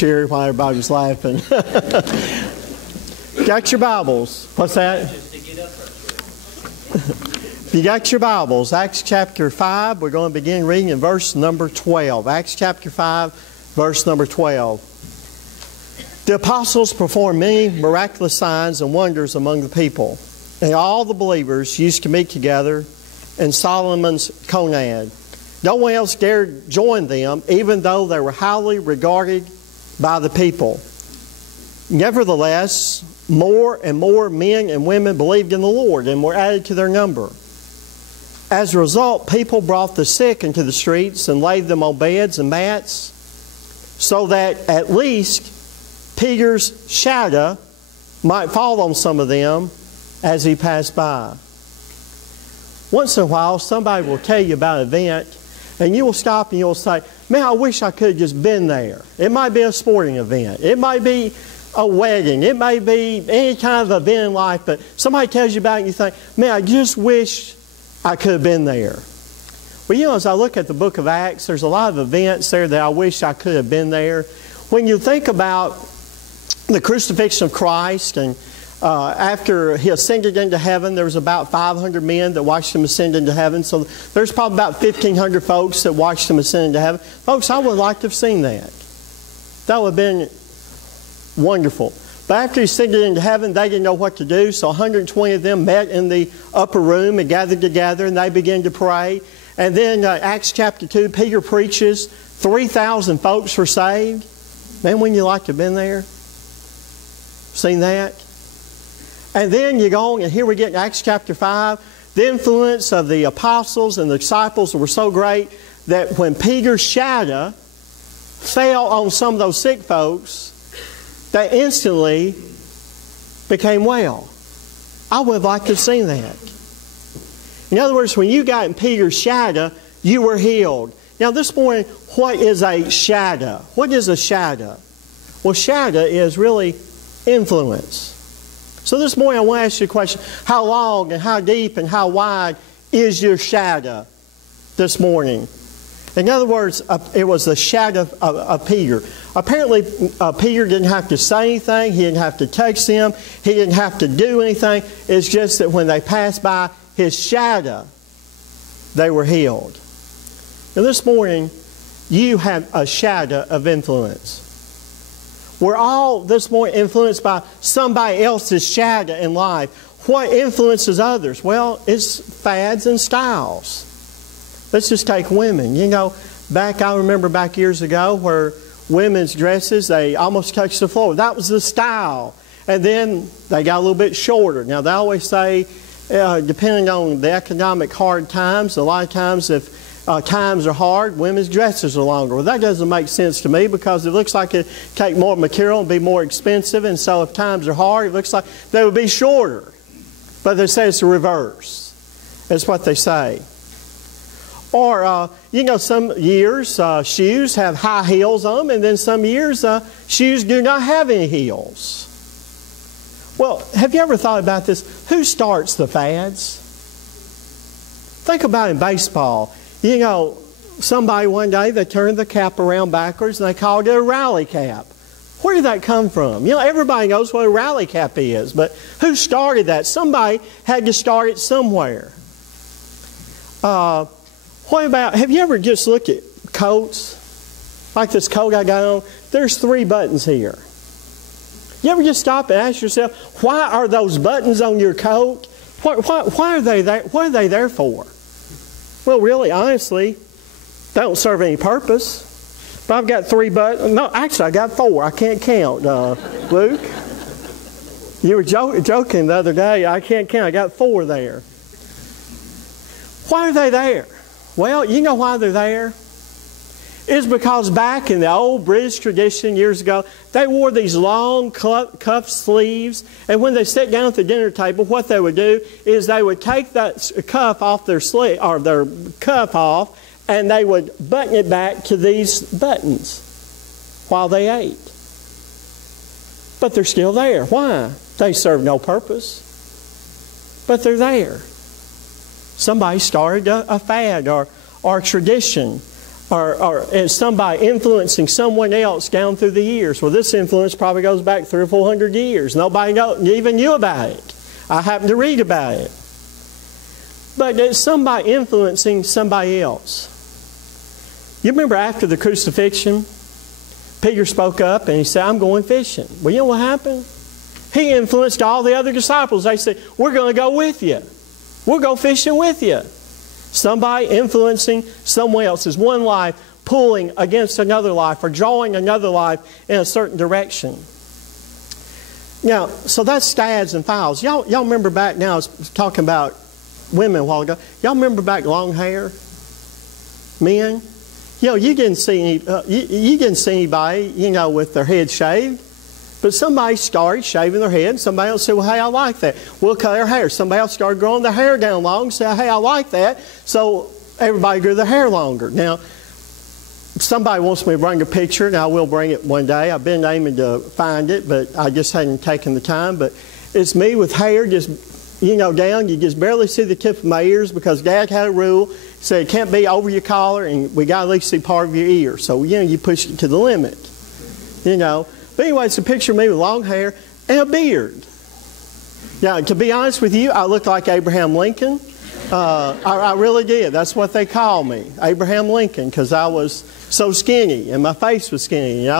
cheer while everybody was laughing. Got your Bibles? What's that? If you got your Bibles, Acts chapter 5, we're going to begin reading in verse number 12. Acts chapter 5, verse number 12. The apostles performed many miraculous signs and wonders among the people, and all the believers used to meet together in Solomon's Colonnade. No one else dared join them, even though they were highly regarded by the people. Nevertheless, more and more men and women believed in the Lord and were added to their number. As a result, people brought the sick into the streets and laid them on beds and mats, so that at least Peter's shadow might fall on some of them as he passed by. Once in a while, somebody will tell you about an event, and you will stop and you'll say, man, I wish I could have just been there. It might be a sporting event. It might be a wedding. It may be any kind of event in life, but somebody tells you about it and you think, man, I just wish I could have been there. Well, you know, as I look at the book of Acts, there's a lot of events there that I wish I could have been there. When you think about the crucifixion of Christ, and after He ascended into heaven, there was about 500 men that watched Him ascend into heaven. So there's probably about 1,500 folks that watched Him ascend into heaven. Folks, I would like to have seen that. That would have been wonderful. But after He ascended into heaven, they didn't know what to do. So 120 of them met in the upper room and gathered together, and they began to pray. And then Acts chapter 2, Peter preaches. 3,000 folks were saved. Man, wouldn't you like to have been there? Seen that? And then you go on, and here we get in Acts chapter 5. The influence of the apostles and the disciples were so great that when Peter's shadow fell on some of those sick folks, they instantly became well. I would have liked to have seen that. In other words, when you got in Peter's shadow, you were healed. Now this morning, what is a shadow? What is a shadow? Well, shadow is really influence. So this morning I want to ask you a question. How long and how deep and how wide is your shadow this morning? In other words, it was the shadow of Peter. Apparently, Peter didn't have to say anything. He didn't have to touch them. He didn't have to do anything. It's just that when they passed by his shadow, they were healed. Now this morning, you have a shadow of influence. We're all this morning influenced by somebody else's shadow in life. What influences others? Well, it's fads and styles. Let's just take women. You know, I remember back years ago where women's dresses, they almost touched the floor. That was the style. And then they got a little bit shorter. Now, they always say, depending on the economic hard times, a lot of times if times are hard, women's dresses are longer. Well, that doesn't make sense to me because it looks like it take more material and be more expensive. And so if times are hard, it looks like they would be shorter. But they say it's the reverse. That's what they say. Or, you know, some years shoes have high heels on them, and then some years shoes do not have any heels. Well, have you ever thought about this? Who starts the fads? Think about it in baseball. You know, somebody one day, they turned the cap around backwards, and they called it a rally cap. Where did that come from? You know, everybody knows what a rally cap is, but who started that? Somebody had to start it somewhere. What about, have you ever just looked at coats? Like this coat I got on, there's 3 buttons here. You ever just stop and ask yourself, why are those buttons on your coat? Why are they there? What are they there for? Well, really, honestly, they don't serve any purpose. But I've got 3 buttons. No, actually, I got 4. I can't count, Luke. You were joking the other day. I can't count. I got 4 there. Why are they there? Well, you know why they're there? It's because back in the old British tradition years ago, they wore these long cuff sleeves, and when they sat down at the dinner table, what they would do is they would take that cuff off their sleeve, or their cuff off, and they would button it back to these buttons while they ate. But they're still there. Why? They serve no purpose. But they're there. Somebody started a fad or a tradition. or is somebody influencing someone else down through the years. Well, this influence probably goes back 300 or 400 years. Nobody even knew about it. I happened to read about it. But it's somebody influencing somebody else. You remember after the crucifixion, Peter spoke up and he said, I'm going fishing. Well, you know what happened? He influenced all the other disciples. They said, we're going to go with you. We'll go fishing with you. Somebody influencing someone else's one life, pulling against another life, or drawing another life in a certain direction. Now, so that's scads and files. Y'all remember back now, I was talking about women a while ago. Y'all remember back long hair? Men? You didn't see anybody, with their head shaved. But somebody started shaving their head. Somebody else said, well, hey, I like that. We'll cut their hair. Somebody else started growing their hair down long and said, hey, I like that. So everybody grew their hair longer. Now, somebody wants me to bring a picture, and I will bring it one day. I've been aiming to find it, but I just hadn't taken the time. But it's me with hair just, down. You just barely see the tip of my ears because Dad had a rule. He said it can't be over your collar, and we got to at least see part of your ear. So, you push it to the limit, But anyway, it's a picture of me with long hair and a beard. Now, to be honest with you, I look like Abraham Lincoln. I really did. That's what they call me, Abraham Lincoln, because I was so skinny and my face was skinny,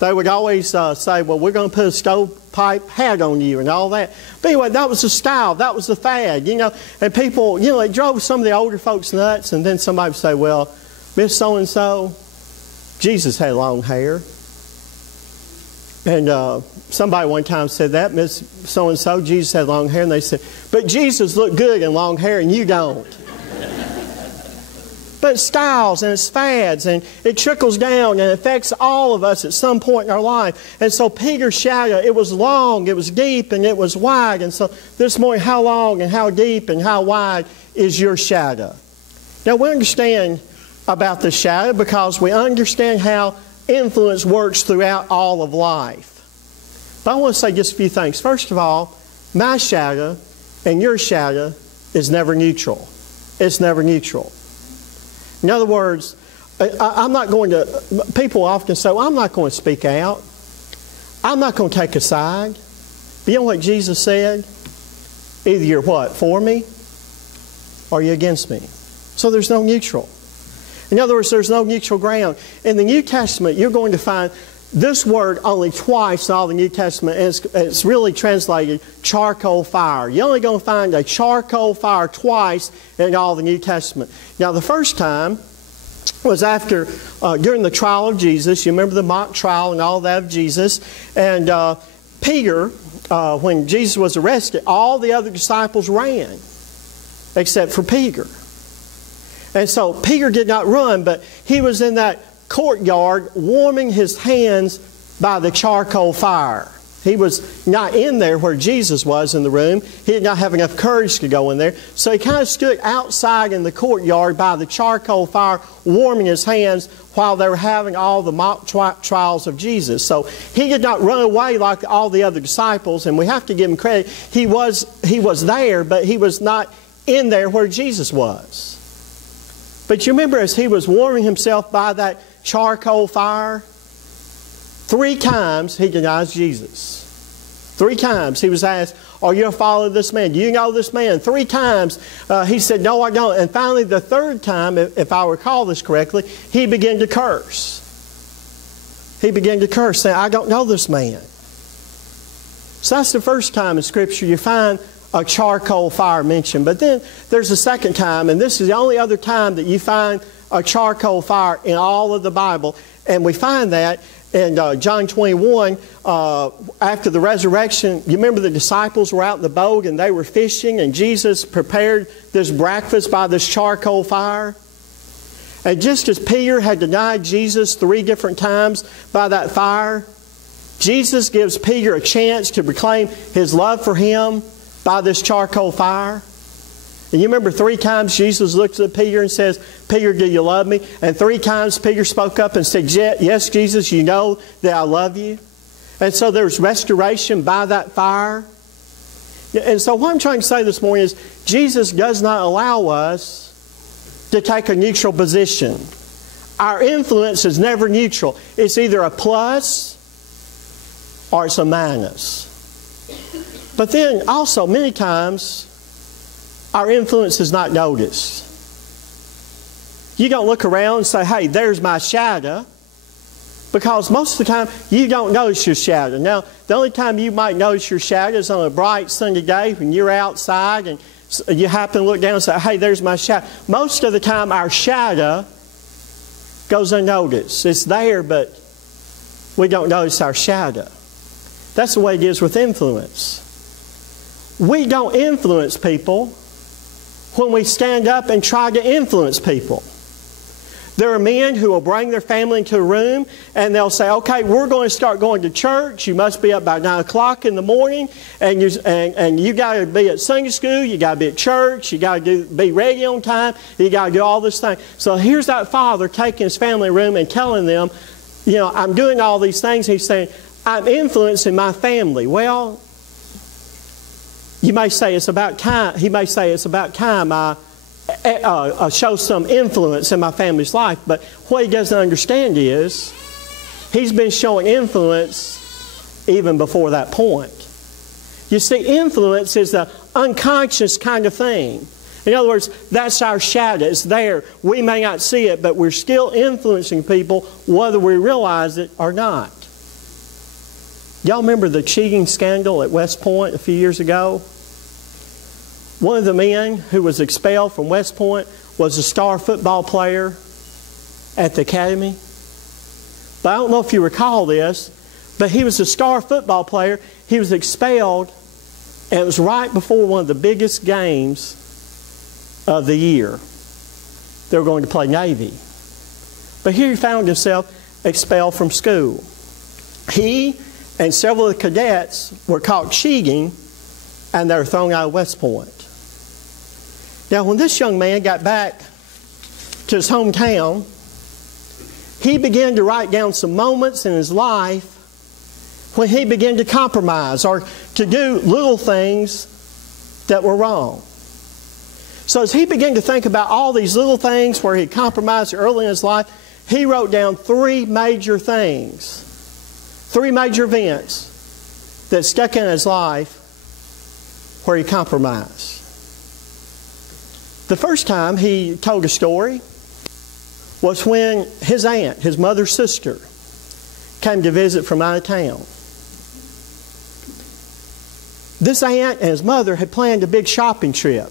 They would always say, well, we're going to put a stovepipe hat on you and all that. But anyway, that was the style. That was the fad, And people, it drove some of the older folks nuts. And then somebody would say, well, Miss So-and-so, Jesus had long hair. And somebody one time said that, Miss So-and-so, Jesus had long hair. And they said, but Jesus looked good in long hair and you don't. But it's styles and it's fads and it trickles down and affects all of us at some point in our life. And so Peter's shadow, it was long, it was deep, and it was wide. And so this morning, how long and how deep and how wide is your shadow? Now we understand about the shadow because we understand how influence works throughout all of life. But I want to say just a few things. First of all, my shadow and your shadow is never neutral. It's never neutral. In other words, I'm not going to, people often say, well, I'm not going to speak out. I'm not going to take a side. But you know what Jesus said? Either you're what? For me? Or you're against me. So there's no neutral. In other words, there's no neutral ground. In the New Testament, you're going to find this word only twice in all the New Testament, and it's really translated charcoal fire. You're only going to find a charcoal fire twice in all the New Testament. Now, the first time was after, during the trial of Jesus. You remember the mock trial and all that of Jesus. And Peter, when Jesus was arrested, all the other disciples ran, except for Peter. And so Peter did not run, but he was in that courtyard warming his hands by the charcoal fire. He was not in there where Jesus was in the room. He did not have enough courage to go in there. So he kind of stood outside in the courtyard by the charcoal fire warming his hands while they were having all the mock trials of Jesus. So he did not run away like all the other disciples, and we have to give him credit. He was there, but he was not in there where Jesus was. But you remember as he was warming himself by that charcoal fire, 3 times he denies Jesus. 3 times he was asked, are you a follower of this man? Do you know this man? 3 times he said, no, I don't. And finally the 3rd time, if I recall this correctly, he began to curse. He began to curse, saying, I don't know this man. So that's the first time in Scripture you find a charcoal fire mentioned. But then there's a second time, and this is the only other time that you find a charcoal fire in all of the Bible. And we find that in John 21, after the resurrection. You remember the disciples were out in the boat and they were fishing, and Jesus prepared this breakfast by this charcoal fire. And just as Peter had denied Jesus 3 different times by that fire, Jesus gives Peter a chance to proclaim his love for him by this charcoal fire. And you remember 3 times Jesus looks at Peter and says, Peter, do you love me? And 3 times Peter spoke up and said, yes, Jesus, you know that I love you. And so there's restoration by that fire. And so what I'm trying to say this morning is Jesus does not allow us to take a neutral position. Our influence is never neutral. It's either a plus or it's a minus. But then also, many times, our influence is not noticed. You don't look around and say, hey, there's my shadow. Because most of the time, you don't notice your shadow. Now, the only time you might notice your shadow is on a bright sunny day when you're outside and you happen to look down and say, hey, there's my shadow. Most of the time, our shadow goes unnoticed. It's there, but we don't notice our shadow. That's the way it is with influence. We don't influence people when we stand up and try to influence people. There are men who will bring their family into a room and they'll say, okay, we're going to start going to church. You must be up by 9 o'clock in the morning and you got to be at Sunday school. You got to be at church. You got to be ready on time. You got to do all this thing. So here's that father taking his family room and telling them, you know, I'm doing all these things. He's saying, I'm influencing my family. Well, you may say it's about time. He may say it's about time I show some influence in my family's life. But what he doesn't understand is he's been showing influence even before that point. You see, influence is the unconscious kind of thing. In other words, that's our shadow. It's there. We may not see it, but we're still influencing people whether we realize it or not. Y'all remember the cheating scandal at West Point a few years ago? One of the men who was expelled from West Point was a star football player at the academy. But I don't know if you recall this, but he was a star football player. He was expelled, and it was right before one of the biggest games of the year. They were going to play Navy. But here he found himself expelled from school. He and several of the cadets were caught cheating, and they were thrown out of West Point. Now, when this young man got back to his hometown, he began to write down some moments in his life when he began to compromise or to do little things that were wrong. So as he began to think about all these little things where he compromised early in his life, he wrote down 3 major things, 3 major events that stuck in his life where he compromised. The first time he told a story was when his aunt, his mother's sister, came to visit from out of town. This aunt and his mother had planned a big shopping trip.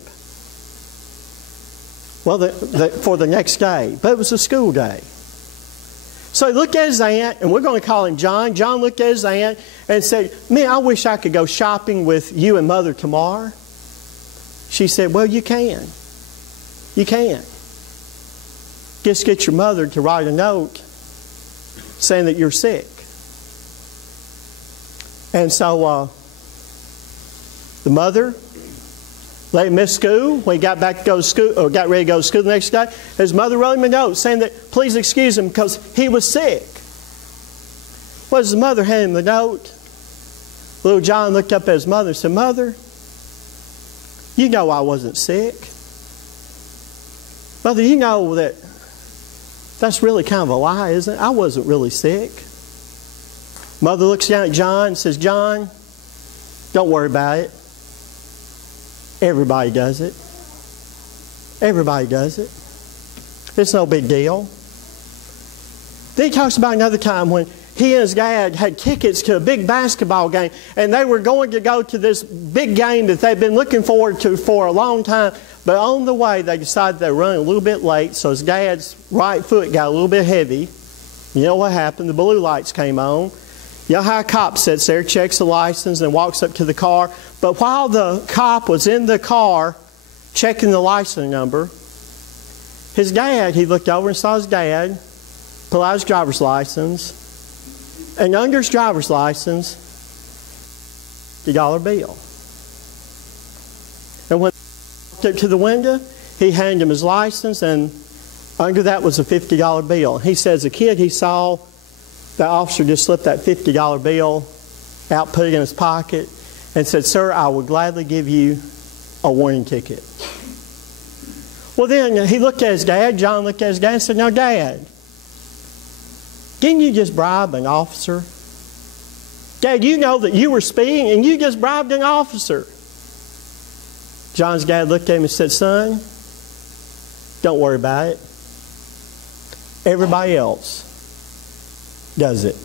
Well, for the next day, but it was a school day. So he looked at his aunt, and we're going to call him John. John looked at his aunt and said, man, I wish I could go shopping with you and Mother tomorrow. She said, well, you can. You can. Just get your mother to write a note saying that you're sick. And so the mother let him miss school. When he got back to go to school, or got ready to go to school the next day, his mother wrote him a note saying that please excuse him because he was sick. Well, his mother handed him the note. Little John looked up at his mother and said, Mother, you know I wasn't sick. Mother, you know that that's really kind of a lie, isn't it? I wasn't really sick. Mother looks down at John and says, John, don't worry about it. Everybody does it. Everybody does it. It's no big deal. Then he talks about another time when he and his dad had tickets to a big basketball game, and they were going to go to this big game that they'd been looking forward to for a long time. But on the way, they decided they were running a little bit late, so his dad's right foot got a little bit heavy. You know what happened? The blue lights came on. You know how a cop sits there, checks the license, and walks up to the car. But while the cop was in the car checking the license number, his dad, he looked over and saw his dad pull out his driver's license. And under his driver's license, $50 bill. And when he walked up to the window, he handed him his license, and under that was a $50 bill. He said as a kid he saw the officer just slipped that $50 bill out, put it in his pocket, and said, Sir, I will gladly give you a warning ticket. Well, then he looked at his dad, John looked at his dad and said, Now, Dad, Didn't you just bribe an officer? Dad, you know that you were speeding and you just bribed an officer. John's dad looked at him and said, son, don't worry about it. Everybody else does it.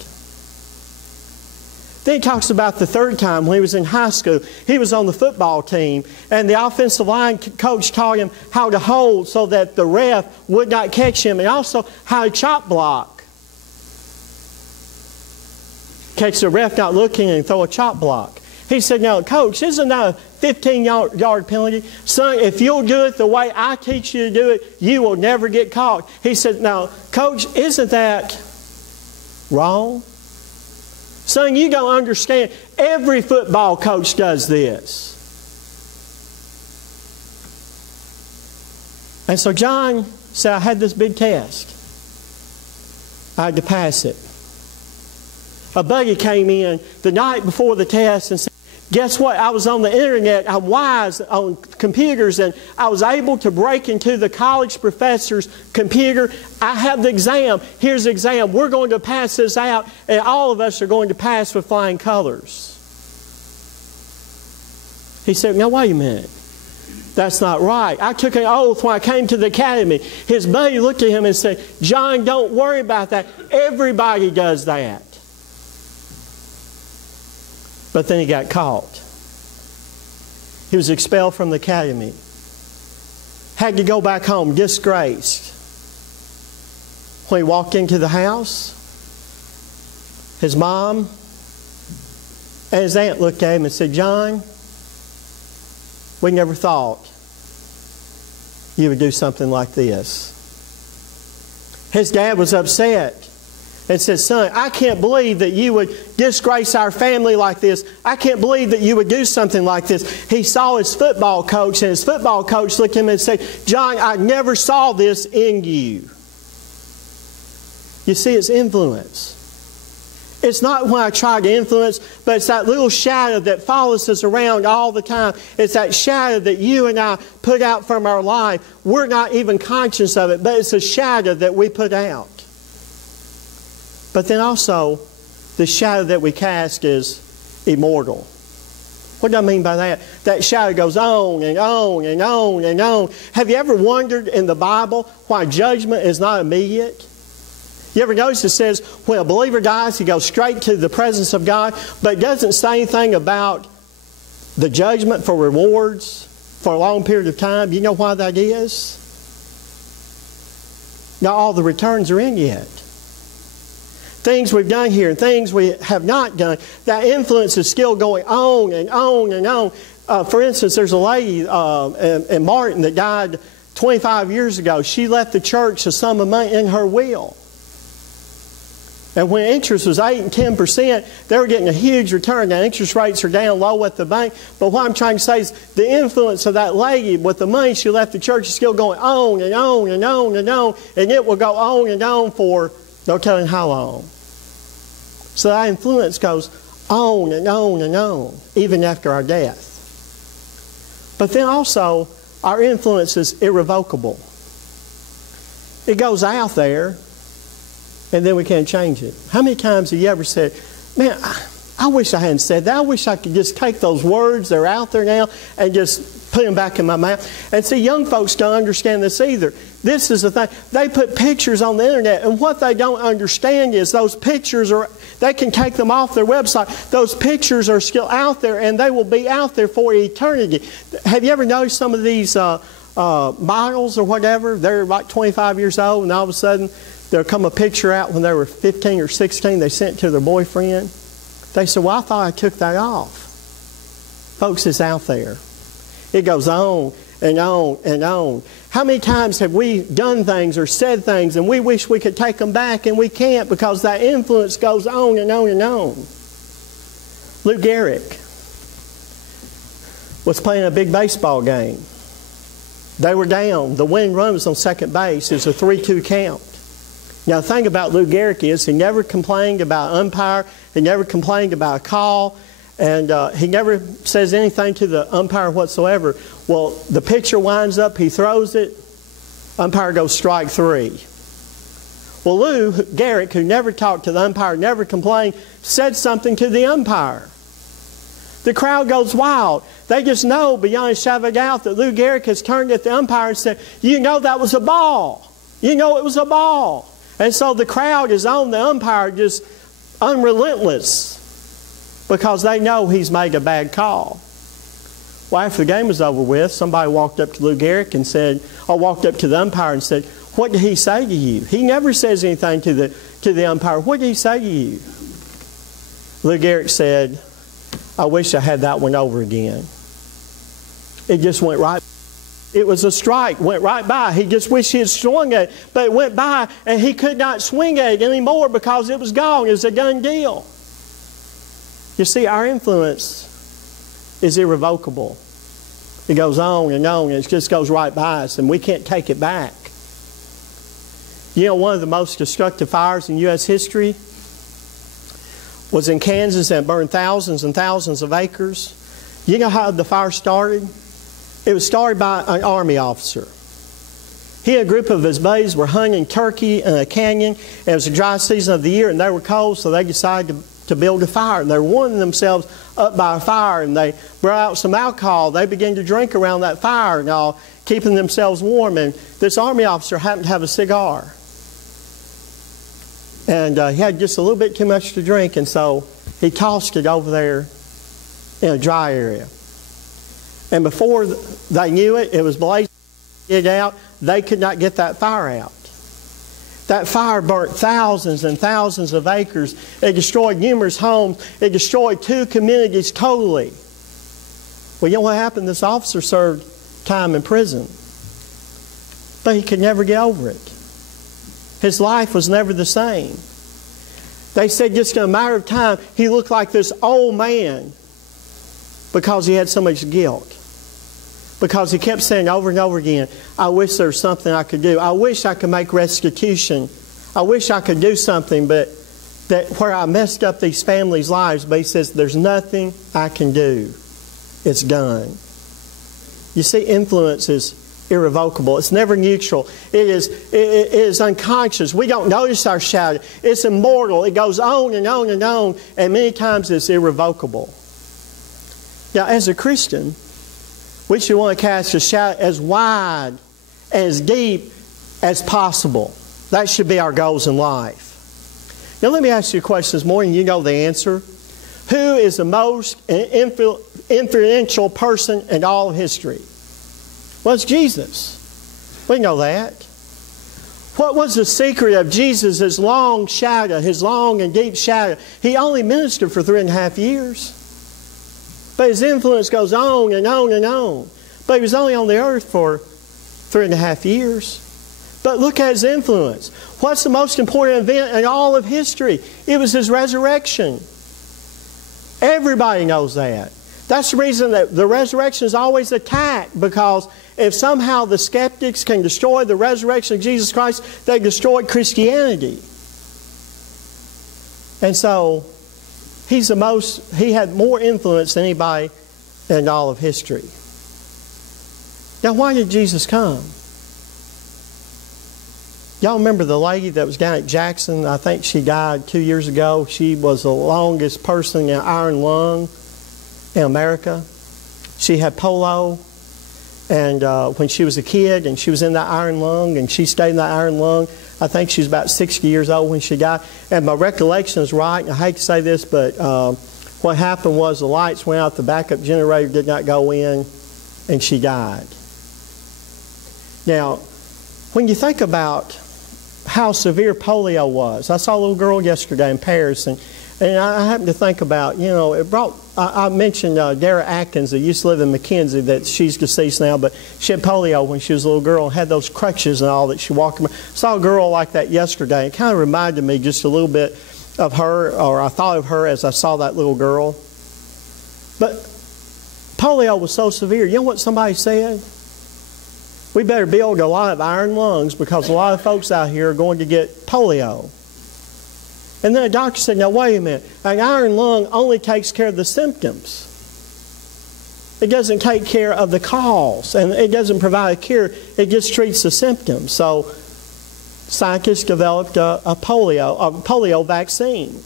Then he talks about the third time when he was in high school. He was on the football team, and the offensive line coach taught him how to hold so that the ref would not catch him, and also how to chop block. Catch the ref not looking and throw a chop block. He said, now, coach, isn't that a 15-yard penalty? Son, if you'll do it the way I teach you to do it, you will never get caught. He said, now, coach, isn't that wrong? Son, you don't understand. Every football coach does this. And so John said, I had this big test. I had to pass it. A buddy came in the night before the test and said, guess what? I was on the internet. I'm wise on computers, and I was able to break into the college professor's computer. I have the exam. Here's the exam. We're going to pass this out, and all of us are going to pass with flying colors. He said, now wait a minute. That's not right. I took an oath when I came to the academy. His buddy looked at him and said, John, don't worry about that. Everybody does that. But then he got caught. He was expelled from the academy. Had to go back home, disgraced. When he walked into the house, his mom and his aunt looked at him and said, John, we never thought you would do something like this. His dad was upset and said, son, I can't believe that you would disgrace our family like this. I can't believe that you would do something like this. He saw his football coach, and his football coach looked at him and said, John, I never saw this in you. You see, it's influence. It's not when I try to influence, but it's that little shadow that follows us around all the time. It's that shadow that you and I put out from our life. We're not even conscious of it, but it's a shadow that we put out. But then also, the shadow that we cast is immortal. What do I mean by that? That shadow goes on and on and on and on. Have you ever wondered in the Bible why judgment is not immediate? You ever notice it says when a believer dies, he goes straight to the presence of God, but it doesn't say anything about the judgment for rewards for a long period of time. You know why that is? Not all the returns are in yet. Things we've done here and things we have not done, that influence is still going on and on and on. For instance, there's a lady in Martin that died 25 years ago. She left the church a sum of money in her will. And when interest was 8 and 10%, they were getting a huge return. Now, interest rates are down low at the bank. But what I'm trying to say is the influence of that lady with the money she left the church is still going on and on and on and on. And it will go on and on for no telling how long. So that influence goes on and on and on, even after our death. But then also, our influence is irrevocable. It goes out there, and then we can't change it. How many times have you ever said, man, I wish I hadn't said that. I wish I could just take those words that are out there now and just put them back in my mouth. And see, young folks don't understand this either. This is the thing. They put pictures on the internet, and what they don't understand is those pictures are, they can take them off their website. Those pictures are still out there, and they will be out there for eternity. Have you ever noticed some of these models or whatever? They're like 25 years old, and all of a sudden there'll come a picture out when they were 15 or 16 they sent to their boyfriend. They said, well, I thought I took that off. Folks, it's out there. It goes on and on and on. How many times have we done things or said things and we wish we could take them back and we can't because that influence goes on and on and on? Lou Gehrig was playing a big baseball game. They were down. The winning run was on second base. It was a 3-2 count. Now, the thing about Lou Gehrig is he never complained about umpire. He never complained about a call. And he never says anything to the umpire whatsoever. Well, the pitcher winds up, he throws it, umpire goes strike 3. Well, Lou Gehrig, who never talked to the umpire, never complained, said something to the umpire. The crowd goes wild. They just know beyond a shadow of a doubt that Lou Gehrig has turned at the umpire and said, you know that was a ball. You know it was a ball. And so the crowd is on the umpire just unrelentless because they know he's made a bad call. Well, after the game was over with, somebody walked up to Lou Gehrig and said, or walked up to the umpire and said, what did he say to you? He never says anything to the umpire. What did he say to you? Lou Gehrig said, I wish I had that one over again. It just went right. It was a strike, went right by. He just wished he had swung it, but it went by and he could not swing at it anymore because it was gone. It was a done deal. You see, our influence is irrevocable. It goes on and on, and it just goes right by us, and we can't take it back. You know, one of the most destructive fires in U.S. history was in Kansas and burned thousands and thousands of acres. You know how the fire started? It was started by an Army officer. He and a group of his buddies were hunting turkey in a canyon. It was the dry season of the year, and they were cold, so they decided to build a fire. And they were warming themselves up by a fire, and they brought out some alcohol. They began to drink around that fire and all, keeping themselves warm. And this Army officer happened to have a cigar. And he had just a little bit too much to drink, and so he tossed it over there in a dry area. And before they knew it, it was blazing out. They could not get that fire out. That fire burnt thousands and thousands of acres. It destroyed numerous homes. It destroyed 2 communities totally. Well, you know what happened? This officer served time in prison. But he could never get over it. His life was never the same. They said just in a matter of time, he looked like this old man because he had so much guilt. Because he kept saying over and over again, I wish there was something I could do. I wish I could make restitution. I wish I could do something, but that where I messed up these families' lives. But he says, there's nothing I can do. It's done. You see, influence is irrevocable. It's never neutral. It is unconscious. We don't notice our shadow. It's immortal. It goes on and on and on, and many times it's irrevocable. Now, as a Christian, we should want to cast a shadow as wide, as deep as possible. That should be our goals in life. Now, let me ask you a question this morning. You know the answer. Who is the most influential person in all of history? Well, it's Jesus. We know that. What was the secret of Jesus' long shadow, his long and deep shadow? He only ministered for 3.5 years. But his influence goes on and on and on. But he was only on the earth for 3.5 years. But look at his influence. What's the most important event in all of history? It was his resurrection. Everybody knows that. That's the reason that the resurrection is always attacked, because if somehow the skeptics can destroy the resurrection of Jesus Christ, they destroyed Christianity. And so, he had more influence than anybody in all of history. Now, why did Jesus come? Y'all remember the lady that was down at Jackson? I think she died 2 years ago. She was the longest person in iron lung in America. She had polio, and when she was a kid, and she was in that iron lung, and she stayed in that iron lung. I think she was about 60 years old when she died. And my recollection is right, and I hate to say this, but what happened was the lights went out, the backup generator did not go in, and she died. Now, when you think about how severe polio was, I saw a little girl yesterday in Paris, and I happened to think about, it brought, I mentioned Dara Atkins, that used to live in McKenzie, that she's deceased now, but she had polio when she was a little girl and had those crutches and all that she walked around. I saw a girl like that yesterday. It kind of reminded me just a little bit of her, or I thought of her as I saw that little girl. But polio was so severe. You know what somebody said? We better build a lot of iron lungs because a lot of folks out here are going to get polio. And then a doctor said, now wait a minute, an iron lung only takes care of the symptoms. It doesn't take care of the cause, and it doesn't provide a cure. It just treats the symptoms. So scientists developed a polio vaccine.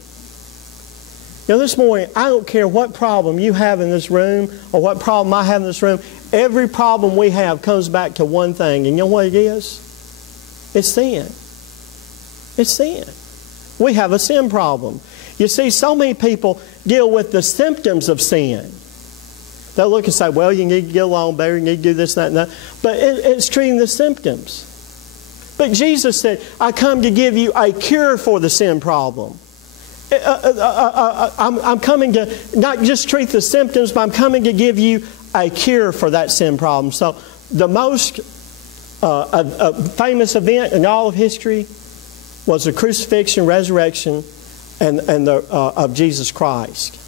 You know, this morning, I don't care what problem you have in this room or what problem I have in this room, every problem we have comes back to one thing. And you know what it is? It's sin. It's sin. We have a sin problem. You see, so many people deal with the symptoms of sin. They'll look and say, well, you need to get along better, you need to do this, that, and that. But it's treating the symptoms. But Jesus said, I come to give you a cure for the sin problem. I'm coming to not just treat the symptoms, but I'm coming to give you a cure for that sin problem. So the most famous event in all of history was the crucifixion, resurrection, of Jesus Christ.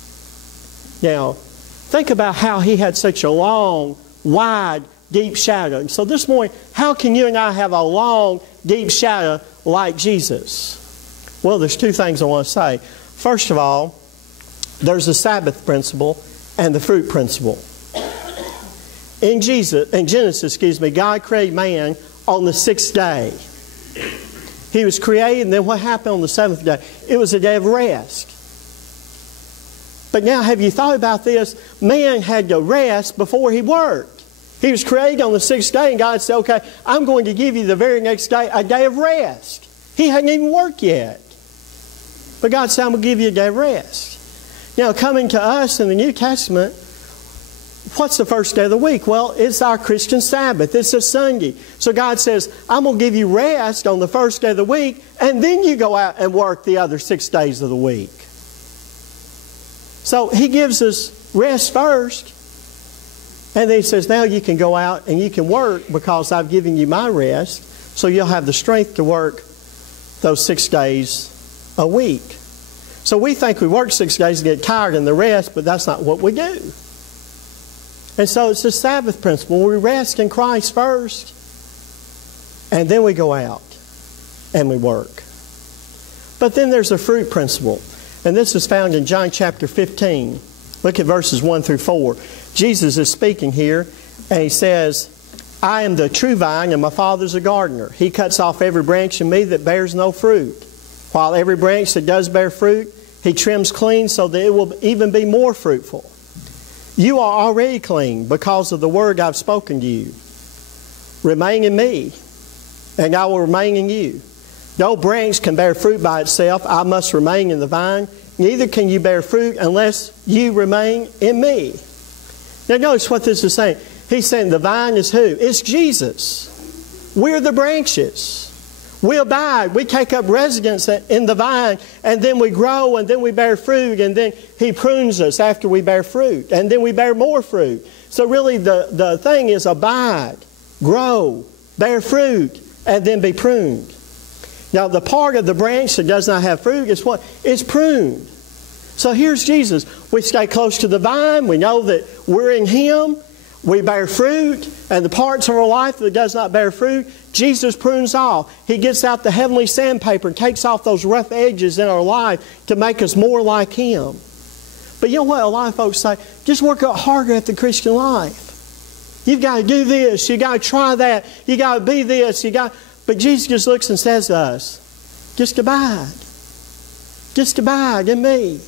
Now, think about how He had such a long, wide, deep shadow. So this morning, how can you and I have a long, deep shadow like Jesus? Well, there's two things I want to say. First of all, there's the Sabbath principle and the fruit principle. In Genesis, God created man on the sixth day. He was created, and then what happened on the seventh day? It was a day of rest. But now, have you thought about this? Man had to rest before he worked. He was created on the sixth day, and God said, okay, I'm going to give you the very next day a day of rest. He hadn't even worked yet. But God said, I'm going to give you a day of rest. Now, coming to us in the New Testament, what's the first day of the week? Well, it's our Christian Sabbath. It's a Sunday. So God says, I'm going to give you rest on the first day of the week, and then you go out and work the other 6 days of the week. So He gives us rest first, and then He says, now you can go out and you can work because I've given you my rest, so you'll have the strength to work those 6 days a week. So we think we work 6 days and get tired and the rest, but that's not what we do. And so it's the Sabbath principle. We rest in Christ first, and then we go out and we work. But then there's a fruit principle. And this is found in John chapter 15. Look at verses 1 through 4. Jesus is speaking here, and He says, I am the true vine, and my Father's a gardener. He cuts off every branch in me that bears no fruit, while every branch that does bear fruit, He trims clean so that it will even be more fruitful. You are already clean because of the word I've spoken to you. Remain in me, and I will remain in you. No branch can bear fruit by itself. I must remain in the vine. Neither can you bear fruit unless you remain in me. Now notice what this is saying. He's saying the vine is who? It's Jesus. We're the branches. We abide. We take up residence in the vine, and then we grow, and then we bear fruit, and then He prunes us after we bear fruit, and then we bear more fruit. So really the thing is abide, grow, bear fruit, and then be pruned. Now the part of the branch that does not have fruit is what? It's pruned. So here's Jesus. We stay close to the vine. We know that we're in Him. We bear fruit, and the parts of our life that does not bear fruit, Jesus prunes off. He gets out the heavenly sandpaper and takes off those rough edges in our life to make us more like Him. But you know what a lot of folks say? Just work out harder at the Christian life. You've got to do this. You've got to try that. You've got to be this. But Jesus just looks and says to us, just abide. Just abide in me.